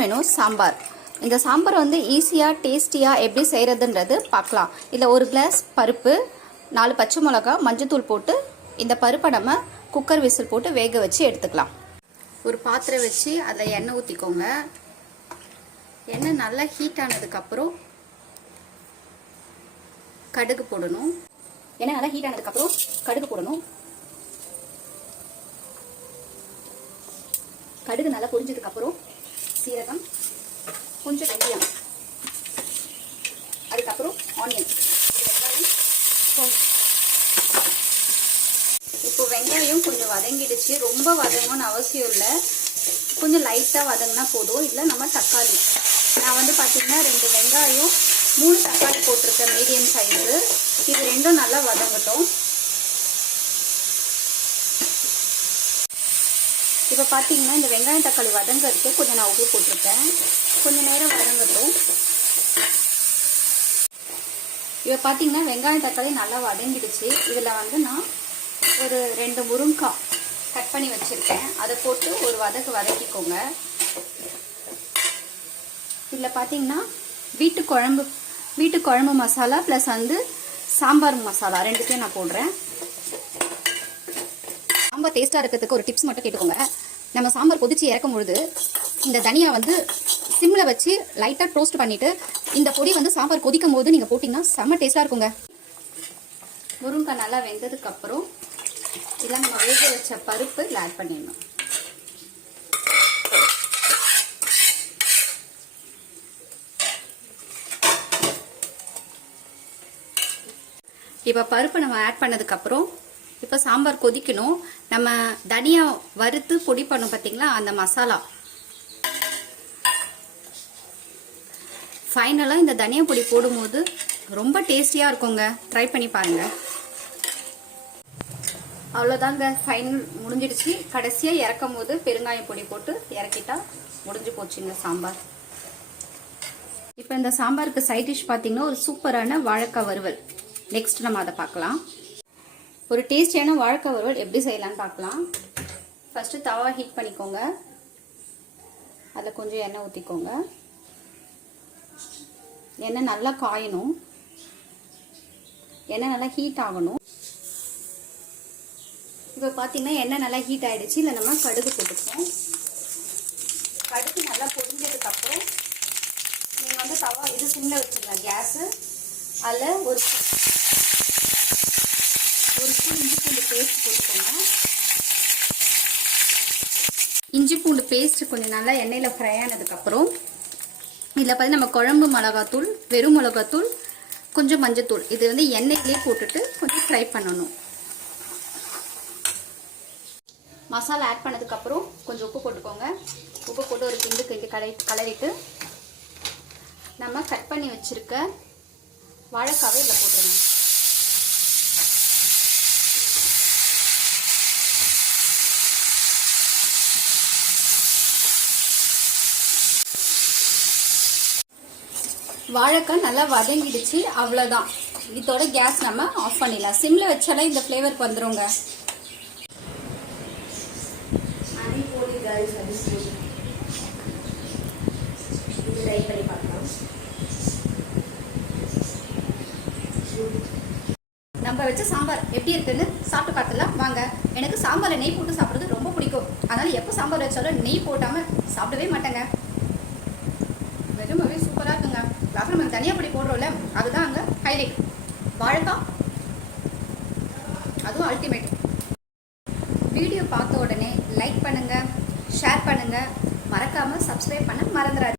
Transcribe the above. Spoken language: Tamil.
மெனு சாம்பார். இந்த சாம்பார் வந்து ஈஸியாக டேஸ்டியாக எப்படி செய்கிறதுன்றது பார்க்கலாம். இதில் ஒரு கிளாஸ் பருப்பு, 4 பச்சை மிளகா, மஞ்சத்தூள் போட்டு இந்த பருப்பை நம்ம குக்கர் விசில் போட்டு வேக வச்சு எடுத்துக்கலாம். ஒரு பாத்திரம் வச்சு அதில் எண்ணெய் ஊற்றிக்கோங்க. எண்ணெய் நல்லா ஹீட் ஆனதுக்கப்புறம் கடுகு போடணும். எண்ணெய் நல்லா ஹீட் ஆனதுக்கப்புறம் கடுகு போடணும். கடுகு நல்லா பொரிஞ்சதுக்கப்புறம் சீரகம், கொஞ்சம் வெந்தயம், அதுக்கப்புறம் ஆனியன். இப்போ வெங்காயம் கொஞ்சம் வதங்கிடுச்சு. ரொம்ப வதங்கணும்னு அவசியம் இல்லை, கொஞ்சம் லைட்டாக வதங்கினா போதும். இல்லை நம்ம தக்காளி, நான் வந்து பார்த்தீங்கன்னா 2 வெங்காயம் 3 தக்காளி போட்டிருக்கேன், மீடியம் சைஸு. இது ரெண்டும் நல்லா வதங்கட்டும். இப்போ பார்த்தீங்கன்னா இந்த வெங்காயம் தக்காளி வதங்கிறதுக்கு கொஞ்சம் நான் உப்பு போட்டிருக்கேன். கொஞ்சம் நேரம் வதங்கட்டும். இப்போ பார்த்தீங்கன்னா வெங்காயம் தக்காளி நல்லா வதங்கிடுச்சு. இதில் வந்து நான் ஒரு 2 முருங்கைக்காய் கட் பண்ணி வச்சுருக்கேன், அதை போட்டு ஒரு வதக்கிக்கோங்க. இதில் பார்த்தீங்கன்னா வீட்டு குழம்பு மசாலா ப்ளஸ் வந்து சாம்பார் மசாலா ரெண்டுத்தையும் நான் போடுறேன். சாம்பார் டேஸ்ட்டாக இருக்கிறதுக்கு ஒரு டிப்ஸ் மட்டும் கேட்டுக்கோங்க. நம்ம சாம்பார் கொதிச்சு இறக்கும் பொழுது இந்த தனியா வந்து சிம்மில் வச்சு லைட்டாக டோஸ்ட் பண்ணிவிட்டு இந்த பொடி வந்து சாம்பார் கொதிக்கும் போது நீங்கள் போட்டிங்கன்னா செம்ம டேஸ்ட்டாக இருக்குங்க. முருங்கைக்காய் நல்லா வெந்ததுக்கப்புறம் இதெல்லாம் நம்ம வேக வச்ச பருப்பு இதில் ஆட் பண்ணிடணும். இப்போ பருப்பை நம்ம ஆட் பண்ணதுக்கப்புறம் இப்போ சாம்பார் கொதிக்கணும். நம்ம தனியா வறுத்து பொடி பண்ணோம் பார்த்தீங்களா, அந்த மசாலா ஃபைனலாக இந்த தனியா பொடி போடும்போது ரொம்ப டேஸ்டியாக இருக்குங்க. ட்ரை பண்ணி பாருங்க. அவ்வளோதாங்க, ஃபைனல் முடிஞ்சிடுச்சு. கடைசியாக இறக்கும் போது பெருங்காயம் பொடி போட்டு இறக்கிட்டா முடிஞ்சு போச்சுங்க சாம்பார். இப்போ இந்த சாம்பாருக்கு சைட் டிஷ் பார்த்தீங்கன்னா ஒரு சூப்பரான வாழைக்காய் வறுவல். நெக்ஸ்ட் நம்ம அதை பார்க்கலாம். ஒரு டேஸ்டியான வாழைக்காய் வறுவல் எப்படி செய்யலான்னு பார்க்கலாம். ஃபர்ஸ்ட்டு தவா ஹீட் பண்ணிக்கோங்க. அதில் கொஞ்சம் எண்ணெய் ஊற்றிக்கோங்க. எண்ணெய் நல்லா காயணும். எண்ணெய் நல்லா ஹீட் ஆகணும். இப்போ பார்த்தீங்கன்னா எண்ணெய் நல்லா ஹீட் ஆகிடுச்சு. இல்லை நம்ம கடுகு போட்டுக்கோம். கடுகு நல்லா பொரிஞ்சதுக்கப்புறம் நீங்கள் வந்து தவா இது சிம்மில் வச்சுருங்க கேஸு. அதில் ஒரு ஸ்பூன் இஞ்சி பூண்டு பேஸ்ட் போட்டுக்கோங்க. இஞ்சி பூண்டு பேஸ்ட் கொஞ்சம் நல்லா எண்ணெயில் ஃப்ரை ஆனதுக்கப்புறம் இதில் பார்த்து நம்ம குழம்பு மிளகாத்தூள், வெறும் மிளகாத்தூள், கொஞ்சம் மஞ்சத்தூள், இது வந்து எண்ணெயிலே போட்டுட்டு கொஞ்சம் ஃப்ரை பண்ணணும். மசாலா ஆட் பண்ணதுக்கப்புறம் கொஞ்சம் உப்பு போட்டுக்கோங்க. உப்பு போட்டு ஒரு கிண்டு கலரிட்டு நம்ம கட் பண்ணி வச்சுருக்க வாழைக்காவை இதில் போட்டுருங்க. வாழைக்காய் நல்லா வதங்கிடுச்சு. அவ்வளோதான், இதோட கேஸ் நம்ம ஆஃப் பண்ணிடலாம். சிம்மில் வச்சாலே இந்த ஃப்ளேவருக்கு வந்துடுங்க. நம்ம வச்ச சாம்பார் எப்படி இருக்குன்னு சாப்பிட்டு பார்த்துலாம் வாங்க. எனக்கு சாம்பாரில் நெய் போட்டு சாப்பிட்றது ரொம்ப பிடிக்கும். அதனால் எப்போ சாம்பார் வச்சாலும் நெய் போட்டாமல் சாப்பிடவே மாட்டேங்க. வெறுமவே சூப்பராக இருக்குங்க. லாஸ்ட் நம்ம தனியாக பொடி போடுறோம்ல, அதுதான் அங்கே ஹைலைட். வாழைக்காய் அதுவும் அல்டிமேட். வீடியோ பார்த்த உடனே லைக் பண்ணுங்கள், ஷேர் பண்ணுங்கள், மறக்காமல் சப்ஸ்கிரைப் பண்ண மறந்துடாது.